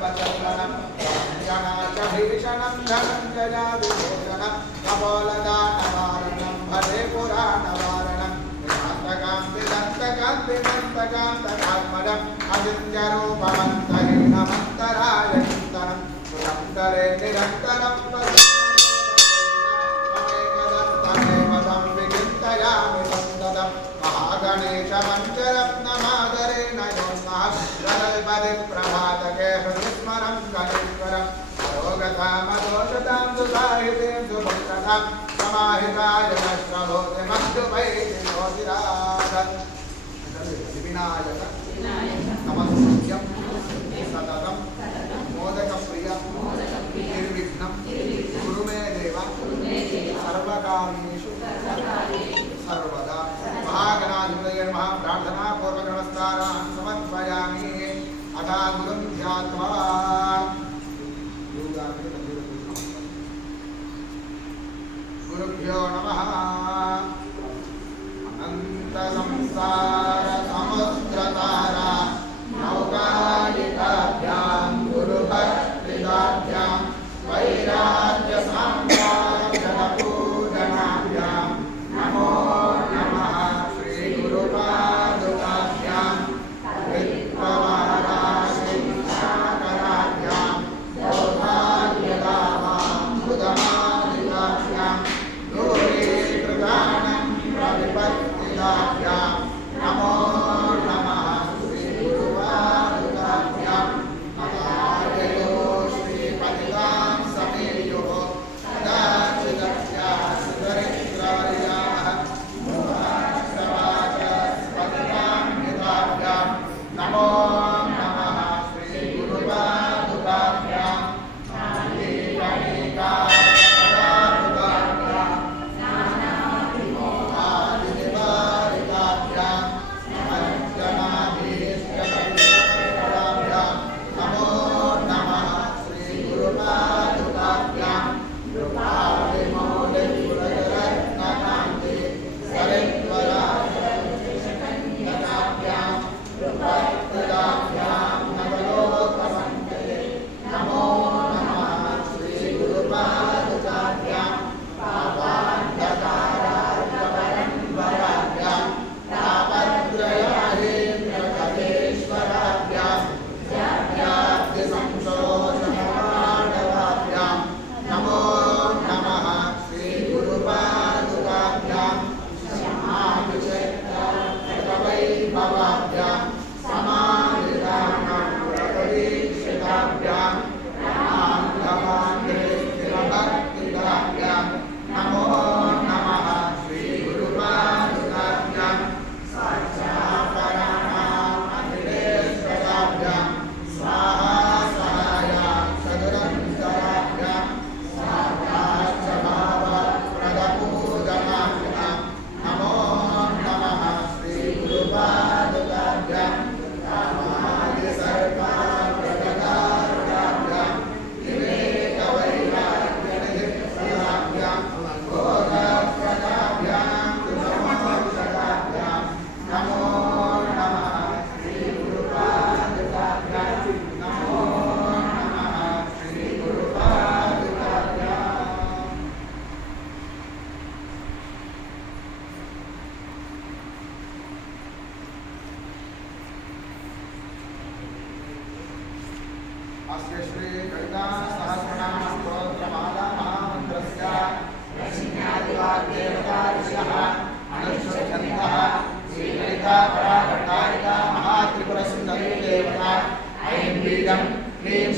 प्रचलनं गणचभिषणं घनं जयादिभूषणं कपोलदानवारणं हरे पुराणवारणं वेदान्तकां वेदन्तकां वेदन्तकान्तकात्मजम् अचिन्त्यरूपमन्तरे नमन्तराय चिन्तनं निरन्तरे निरन्तरं विचिन्तयामि सन्ददं महागणेशमञ्चरं नमादरे नयो नः कामदोषतां सुसाहितीं सुभक्ततां समाहिताय नष्टभूते मध्यवैतिनोदिराग विनायक नमस्यं सततं मोदकप्रिय निर्विघ्नं गुरुमे देव सर्वकार्येषु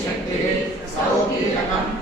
शक्तिः सौकीरकम्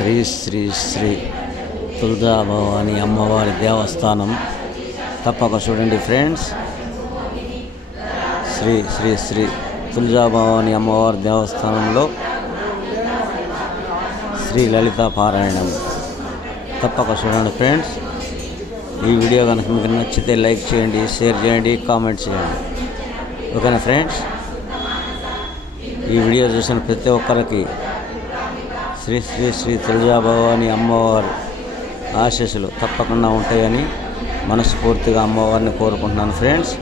శ్రీ శ్రీ శ్రీ తులదాభవాని అమ్మవారి దేవస్థానం. తప్పక చూడండి ఫ్రెండ్స్. శ్రీ శ్రీ శ్రీ తులజాభవాని అమ్మవారి దేవస్థానంలో శ్రీ లలిత పారాయణం. తప్పక చూడండి ఫ్రెండ్స్. ఈ వీడియో కనుక మీకు నచ్చితే లైక్ చేయండి షేర్ చేయండి కామెంట్ చేయండి. ఓకేనా ఫ్రెండ్స్? ఈ వీడియో చూసిన ప్రతి ఒక్కరికి శ్రీ శ్రీ శ్రీ తులజాభవాని అమ్మవారు ఆశీస్సులు తప్పకుండా ఉంటాయని మనస్ఫూర్తిగా అమ్మవారిని కోరుకుంటున్నాను ఫ్రెండ్స్.